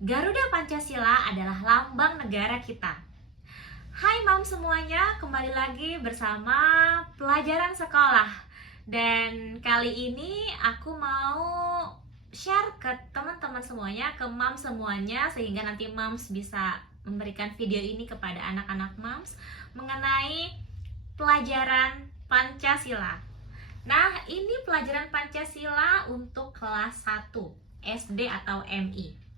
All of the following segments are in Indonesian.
Garuda Pancasila adalah lambang negara kita. Hai Mam semuanya, kembali lagi bersama pelajaran sekolah. Dan kali ini aku mau share ke teman-teman semuanya, ke Mam semuanya, sehingga nanti Mams bisa memberikan video ini kepada anak-anak Mams mengenai pelajaran Pancasila. Nah, ini pelajaran Pancasila untuk kelas 1 SD atau MI.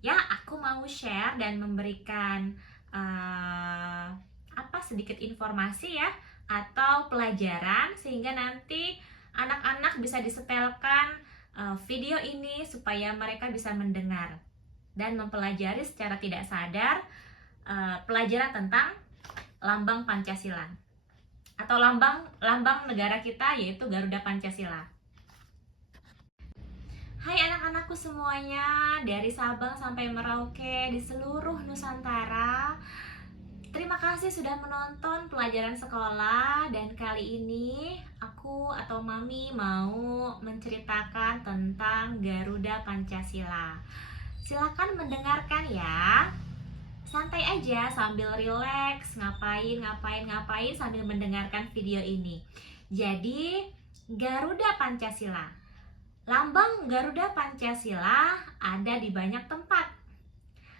Ya, aku mau share dan memberikan sedikit informasi ya, atau pelajaran, sehingga nanti anak-anak bisa disetelkan video ini supaya mereka bisa mendengar dan mempelajari secara tidak sadar pelajaran tentang lambang Pancasila atau lambang negara kita, yaitu Garuda Pancasila. Hai anak-anakku semuanya, dari Sabang sampai Merauke di seluruh Nusantara. Terima kasih sudah menonton pelajaran sekolah, dan kali ini aku atau Mami mau menceritakan tentang Garuda Pancasila. Silakan mendengarkan ya. Santai aja sambil rileks, ngapain sambil mendengarkan video ini. Jadi, Garuda Pancasila. Lambang Garuda Pancasila ada di banyak tempat.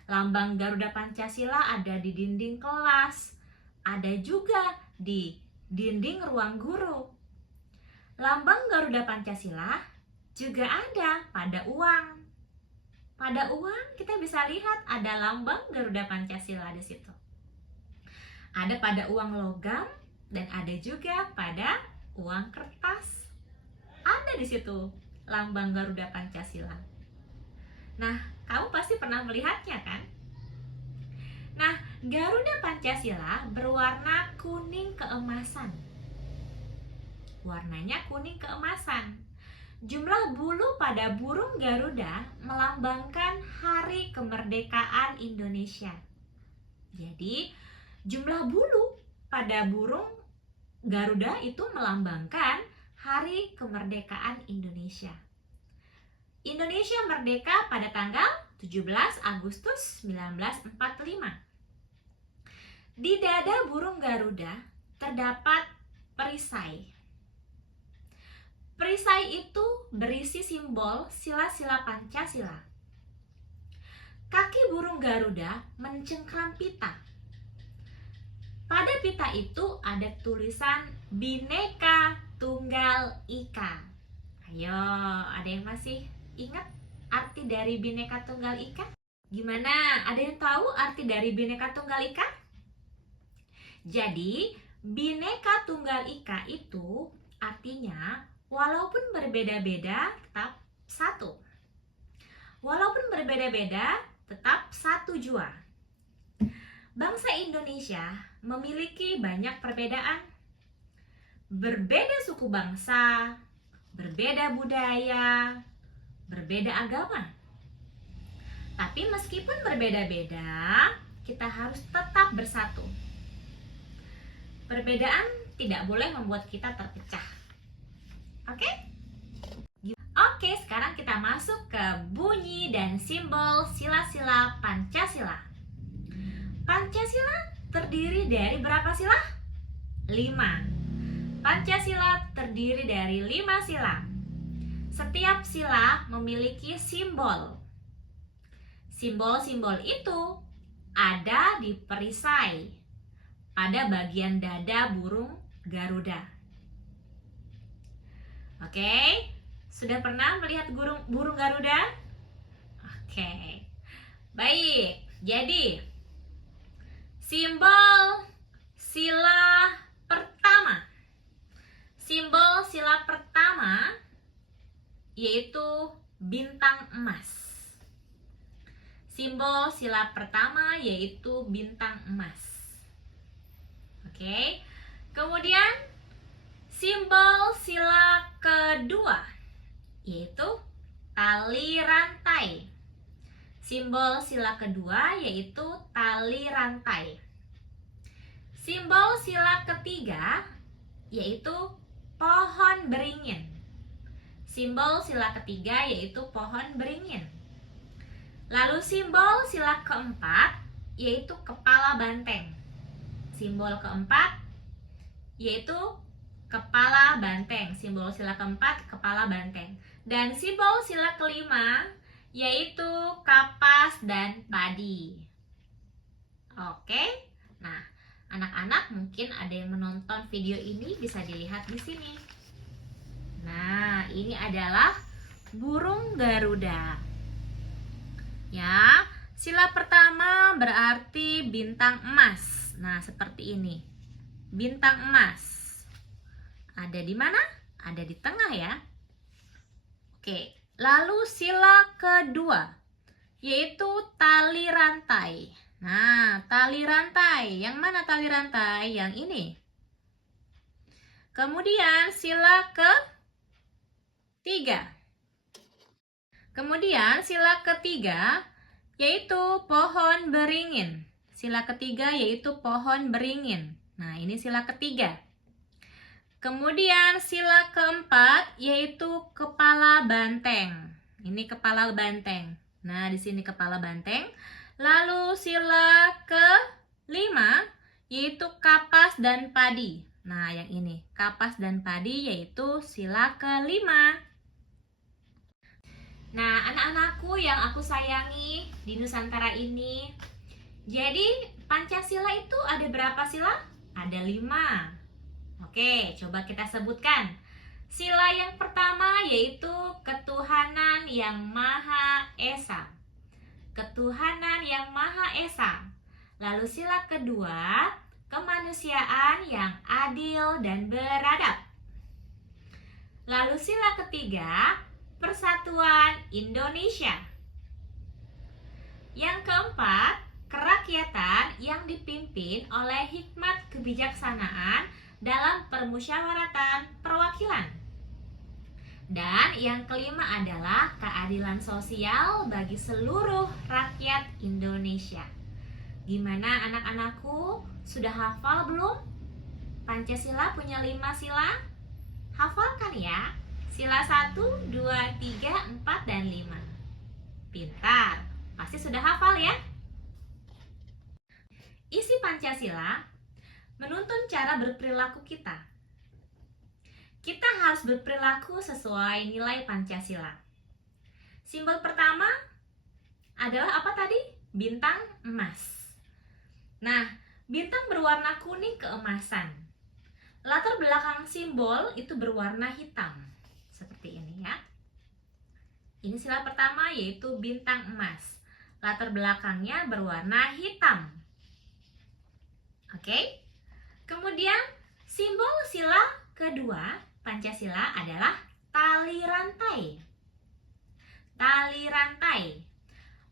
Lambang Garuda Pancasila ada di dinding kelas, ada juga di dinding ruang guru. Lambang Garuda Pancasila juga ada pada uang. Pada uang kita bisa lihat ada lambang Garuda Pancasila di situ. Ada pada uang logam dan ada juga pada uang kertas. Ada di situ lambang Garuda Pancasila. Nah, kamu pasti pernah melihatnya kan? Nah, Garuda Pancasila berwarna kuning keemasan. Warnanya kuning keemasan. Jumlah bulu pada burung Garuda melambangkan hari kemerdekaan Indonesia. Jadi, jumlah bulu pada burung Garuda itu melambangkan Hari Kemerdekaan Indonesia. Indonesia merdeka pada tanggal 17 Agustus 1945. Di dada burung Garuda terdapat perisai. Perisai itu berisi simbol sila-sila Pancasila. Kaki burung Garuda mencengkram pita. Pada pita itu ada tulisan Bhinneka Tunggal Ika. Ayo, ada yang masih ingat arti dari Bhinneka Tunggal Ika? Gimana? Ada yang tahu arti dari Bhinneka Tunggal Ika? Jadi, Bhinneka Tunggal Ika itu artinya walaupun berbeda-beda tetap satu. Walaupun berbeda-beda tetap satu jua. Bangsa Indonesia memiliki banyak perbedaan. Berbeda suku bangsa, berbeda budaya, berbeda agama. Tapi meskipun berbeda-beda, kita harus tetap bersatu. Perbedaan tidak boleh membuat kita terpecah. Oke? Oke, sekarang kita masuk ke bunyi dan simbol sila-sila Pancasila. Pancasila terdiri dari berapa sila? 5. Pancasila terdiri dari 5 sila. Setiap sila memiliki simbol. Simbol-simbol itu ada di perisai pada bagian dada burung Garuda. Oke, sudah pernah melihat burung Garuda? Oke, baik. Jadi, simbol sila pertama. Simbol sila pertama yaitu bintang emas. Simbol sila pertama yaitu bintang emas. Oke. Kemudian simbol sila kedua yaitu tali rantai. Simbol sila kedua yaitu tali rantai. Simbol sila ketiga yaitu pohon beringin. Simbol sila ketiga yaitu pohon beringin. Lalu simbol sila keempat yaitu kepala banteng. Simbol keempat yaitu kepala banteng. Simbol sila keempat kepala banteng. Dan simbol sila kelima yaitu kapas dan padi. Oke. Nah, anak-anak mungkin ada yang menonton video ini, bisa dilihat di sini. Nah, ini adalah burung Garuda. Ya, sila pertama berarti bintang emas. Nah, seperti ini. Bintang emas. Ada di mana? Ada di tengah ya. Oke, lalu sila kedua yaitu tali rantai. Nah, tali rantai. Yang mana tali rantai? Yang ini. Kemudian sila ketiga. Kemudian sila ketiga yaitu pohon beringin. Sila ketiga yaitu pohon beringin. Nah, ini sila ketiga. Kemudian sila keempat yaitu kepala banteng. Ini kepala banteng. Nah, di sini kepala banteng. Lalu sila kelima yaitu kapas dan padi. Nah, yang ini kapas dan padi yaitu sila kelima. Nah, anak-anakku yang aku sayangi di Nusantara ini, jadi Pancasila itu ada berapa sila? Ada 5. Oke, coba kita sebutkan. Sila yang pertama yaitu ketuhanan yang Maha Esa. Ketuhanan yang Maha Esa. Lalu sila kedua, kemanusiaan yang adil dan beradab. Lalu sila ketiga, persatuan Indonesia. Yang keempat, kerakyatan yang dipimpin oleh hikmat kebijaksanaan dalam permusyawaratan perwakilan. Dan yang kelima adalah keadilan sosial bagi seluruh rakyat Indonesia. Gimana anak-anakku? Sudah hafal belum? Pancasila punya 5 sila? Hafalkan ya. Sila 1, 2, 3, 4, dan 5. Pintar. Pasti sudah hafal ya? Isi Pancasila menuntun cara berperilaku kita. Kita harus berperilaku sesuai nilai Pancasila. Simbol pertama adalah apa tadi? Bintang emas. Nah, bintang berwarna kuning keemasan. Latar belakang simbol itu berwarna hitam. Seperti ini ya. Ini sila pertama yaitu bintang emas. Latar belakangnya berwarna hitam. Oke. Kemudian simbol sila kedua Pancasila adalah tali rantai. Tali rantai.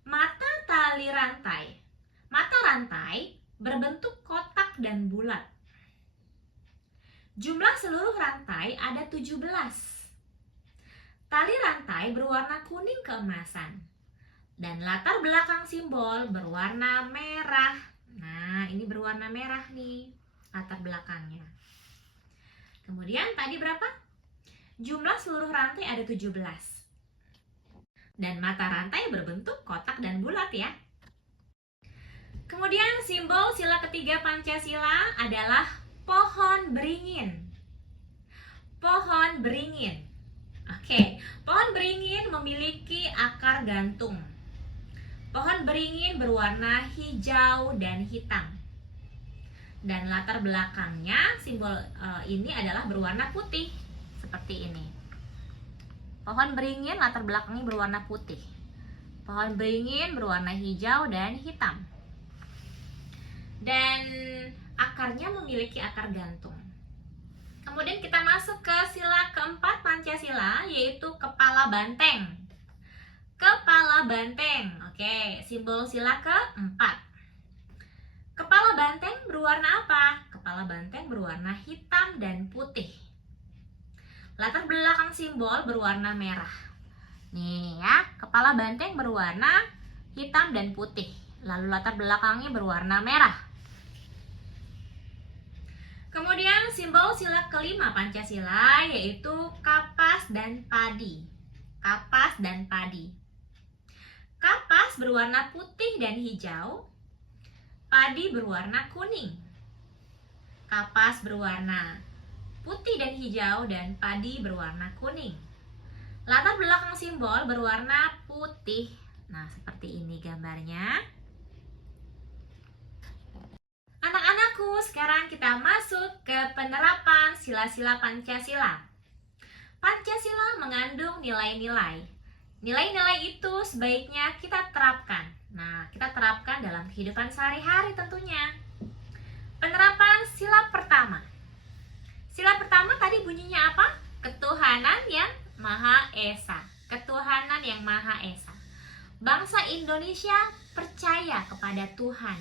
Mata tali rantai. Mata rantai berbentuk kotak dan bulat. Jumlah seluruh rantai ada 17. Tali rantai berwarna kuning keemasan. Dan latar belakang simbol berwarna merah. Nah, ini berwarna merah nih latar belakangnya. Kemudian tadi berapa? Jumlah seluruh rantai ada 17. Dan mata rantai berbentuk kotak dan bulat ya. Kemudian simbol sila ketiga Pancasila adalah pohon beringin. Pohon beringin. Oke, pohon beringin memiliki akar gantung. Pohon beringin berwarna hijau dan hitam. Dan latar belakangnya simbol ini adalah berwarna putih. Seperti ini. Pohon beringin latar belakangnya berwarna putih. Pohon beringin berwarna hijau dan hitam. Dan akarnya memiliki akar gantung. Kemudian kita masuk ke sila keempat Pancasila, yaitu kepala banteng. Kepala banteng. Oke, simbol sila keempat. Kepala banteng berwarna apa? Kepala banteng berwarna hitam dan putih. Latar belakang simbol berwarna merah. Nih ya, kepala banteng berwarna hitam dan putih. Lalu latar belakangnya berwarna merah. Kemudian simbol sila kelima Pancasila yaitu kapas dan padi. Kapas dan padi. Kapas berwarna putih dan hijau, padi berwarna kuning. Kapas berwarna putih dan hijau dan padi berwarna kuning. Latar belakang simbol berwarna putih. Nah, seperti ini gambarnya. Anak-anakku, sekarang kita masuk ke penerapan sila-sila Pancasila. Pancasila mengandung nilai-nilai. Nilai-nilai itu sebaiknya kita terapkan. Nah, kita terapkan dalam kehidupan sehari-hari tentunya. Penerapan sila pertama. Sila pertama tadi bunyinya apa? Ketuhanan yang Maha Esa. Ketuhanan yang Maha Esa. Bangsa Indonesia percaya kepada Tuhan.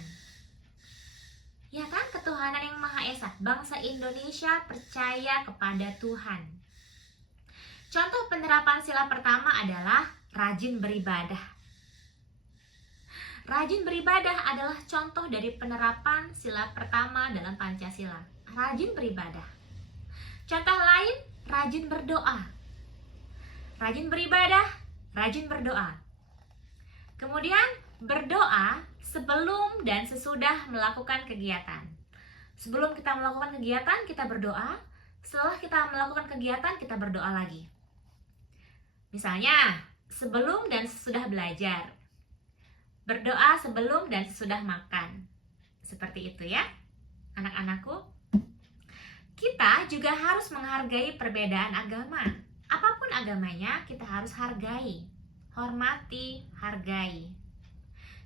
Ya kan, ketuhanan yang Maha Esa. Bangsa Indonesia percaya kepada Tuhan. Contoh penerapan sila pertama adalah rajin beribadah. Rajin beribadah adalah contoh dari penerapan sila pertama dalam Pancasila. Rajin beribadah. Contoh lain, rajin berdoa. Rajin beribadah, rajin berdoa. Kemudian berdoa sebelum dan sesudah melakukan kegiatan. Sebelum kita melakukan kegiatan, kita berdoa. Setelah kita melakukan kegiatan, kita berdoa lagi. Misalnya, sebelum dan sesudah belajar. Berdoa sebelum dan sesudah makan. Seperti itu ya, anak-anakku. Kita juga harus menghargai perbedaan agama. Apapun agamanya, kita harus hargai. Hormati, hargai.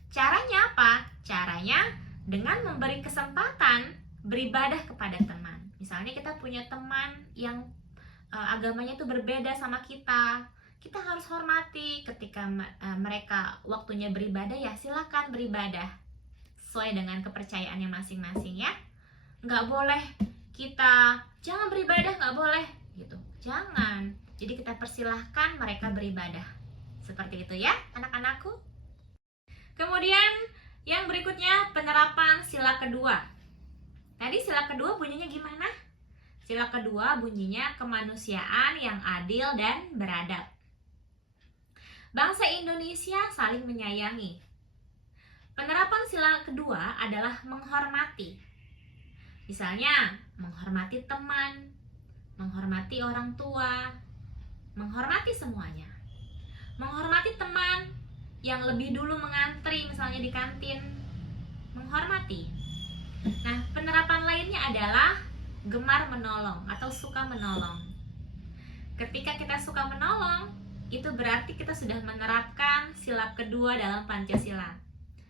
Caranya apa? Caranya dengan memberi kesempatan beribadah kepada teman. Misalnya kita punya teman yang agamanya itu berbeda sama kita. Kita harus hormati ketika mereka waktunya beribadah, ya silakan beribadah sesuai dengan kepercayaannya masing-masing ya. Nggak boleh kita jangan beribadah, nggak boleh gitu, jangan. Jadi kita persilahkan mereka beribadah. Seperti itu ya anak-anakku. Kemudian yang berikutnya penerapan sila kedua. Tadi sila kedua bunyinya gimana? Sila kedua bunyinya kemanusiaan yang adil dan beradab. Bangsa Indonesia saling menyayangi. Penerapan sila kedua adalah menghormati. Misalnya, menghormati teman, menghormati orang tua, menghormati semuanya. Menghormati teman yang lebih dulu mengantri misalnya di kantin, menghormati. Nah, penerapan lainnya adalah gemar menolong atau suka menolong. Ketika kita suka menolong, itu berarti kita sudah menerapkan sila kedua dalam Pancasila.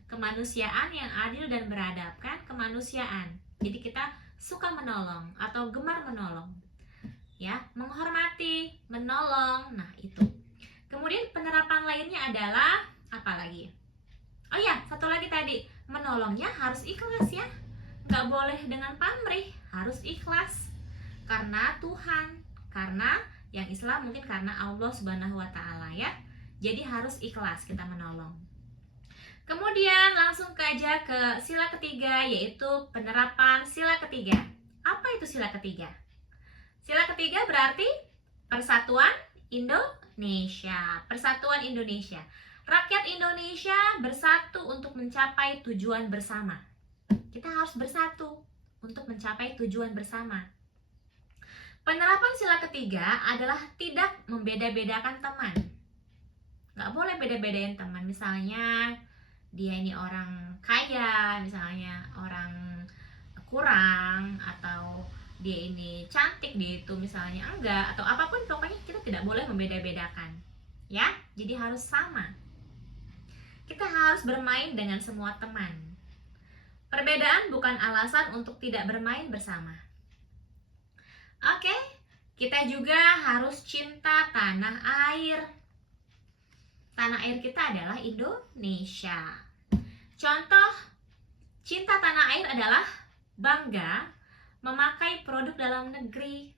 Kemanusiaan yang adil dan beradab, kan? Kemanusiaan. Jadi kita suka menolong atau gemar menolong. Ya, menghormati, menolong. Nah, itu. Kemudian penerapan lainnya adalah apa lagi? Oh ya, satu lagi tadi, menolongnya harus ikhlas ya. Nggak boleh dengan pamrih, harus ikhlas. Karena Tuhan, karena yang Islam mungkin karena Allah Subhanahu wa Ta'ala ya. Jadi harus ikhlas kita menolong. Kemudian langsung aja ke sila ketiga, yaitu penerapan sila ketiga. Apa itu sila ketiga? Sila ketiga berarti Persatuan Indonesia. Persatuan Indonesia. Rakyat Indonesia bersatu untuk mencapai tujuan bersama. Kita harus bersatu untuk mencapai tujuan bersama. Penerapan sila ketiga adalah tidak membeda-bedakan teman. Nggak boleh beda-bedain teman. Misalnya dia ini orang kaya, misalnya orang kurang, atau dia ini cantik, dia itu misalnya enggak, atau apapun, pokoknya kita tidak boleh membeda-bedakan ya. Jadi harus sama. Kita harus bermain dengan semua teman. Perbedaan bukan alasan untuk tidak bermain bersama. Oke, kita juga harus cinta tanah air. Tanah air kita adalah Indonesia. Contoh cinta tanah air adalah bangga memakai produk dalam negeri.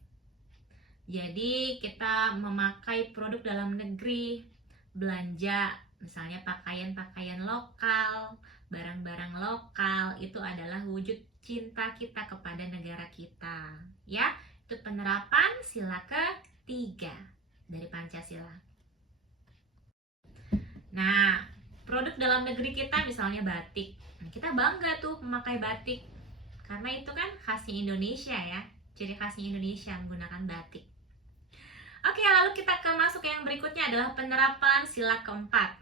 Jadi kita memakai produk dalam negeri, belanja misalnya pakaian-pakaian lokal, barang-barang lokal, itu adalah wujud cinta kita kepada negara kita ya. Itu penerapan sila ketiga dari Pancasila. Nah, produk dalam negeri kita misalnya batik. Nah, kita bangga tuh memakai batik karena itu kan khasnya Indonesia ya, ciri khasnya Indonesia menggunakan batik. Oke, lalu kita masuk yang berikutnya adalah penerapan sila keempat.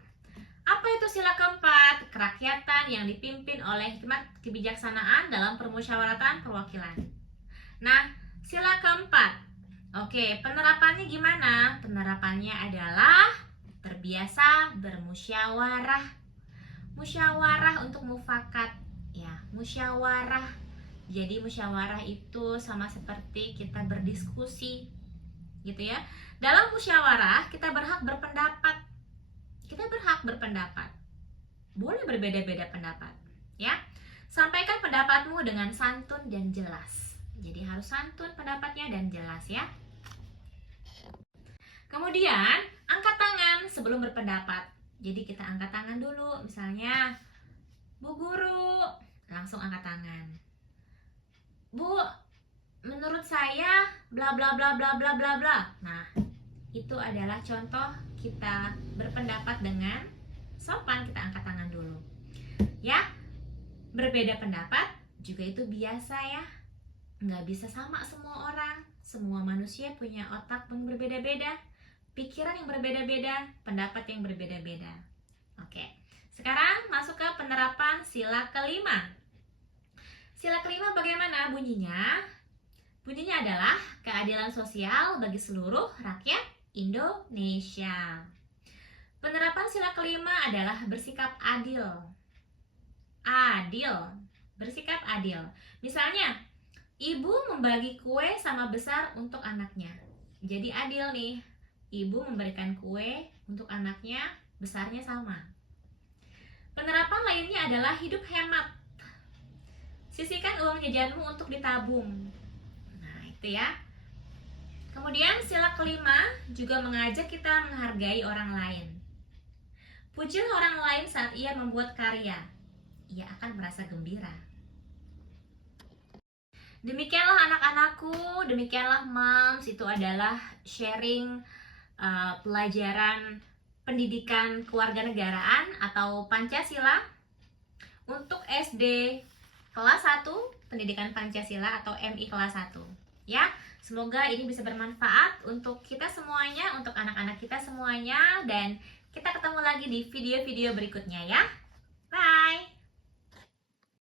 Apa itu sila keempat? Kerakyatan yang dipimpin oleh hikmat kebijaksanaan dalam permusyawaratan perwakilan. Nah, sila keempat. Oke, penerapannya gimana? Penerapannya adalah terbiasa bermusyawarah. Musyawarah untuk mufakat. Ya, musyawarah. Jadi musyawarah itu sama seperti kita berdiskusi, gitu ya. Dalam musyawarah kita berhak berpendapat. Kita berhak berpendapat. Boleh berbeda-beda pendapat, ya. Sampaikan pendapatmu dengan santun dan jelas. Jadi harus santun pendapatnya dan jelas ya. Kemudian angkat tangan sebelum berpendapat. Jadi kita angkat tangan dulu, misalnya Bu Guru, langsung angkat tangan. Bu, menurut saya bla bla bla bla bla bla bla. Nah, itu adalah contoh kita berpendapat dengan sopan, kita angkat tangan dulu. Ya, berbeda pendapat juga itu biasa ya. Nggak bisa sama semua orang. Semua manusia punya otak yang berbeda-beda, pikiran yang berbeda-beda, pendapat yang berbeda-beda. Oke, sekarang masuk ke penerapan sila kelima. Sila kelima bagaimana bunyinya? Bunyinya adalah keadilan sosial bagi seluruh rakyat Indonesia. Penerapan sila kelima adalah bersikap adil. Adil, bersikap adil. Misalnya, ibu membagi kue sama besar untuk anaknya. Jadi adil nih, ibu memberikan kue untuk anaknya, besarnya sama. Penerapan lainnya adalah hidup hemat. Sisihkan uang jajanmu untuk ditabung. Nah, itu ya. Kemudian sila kelima juga mengajak kita menghargai orang lain. Pujilah orang lain saat ia membuat karya. Ia akan merasa gembira. Demikianlah anak-anakku, demikianlah moms, itu adalah sharing pelajaran pendidikan kewarganegaraan atau Pancasila untuk SD kelas 1 pendidikan Pancasila atau MI kelas 1 ya. Semoga ini bisa bermanfaat untuk kita semuanya, untuk anak-anak kita semuanya, dan kita ketemu lagi di video-video berikutnya ya. Bye.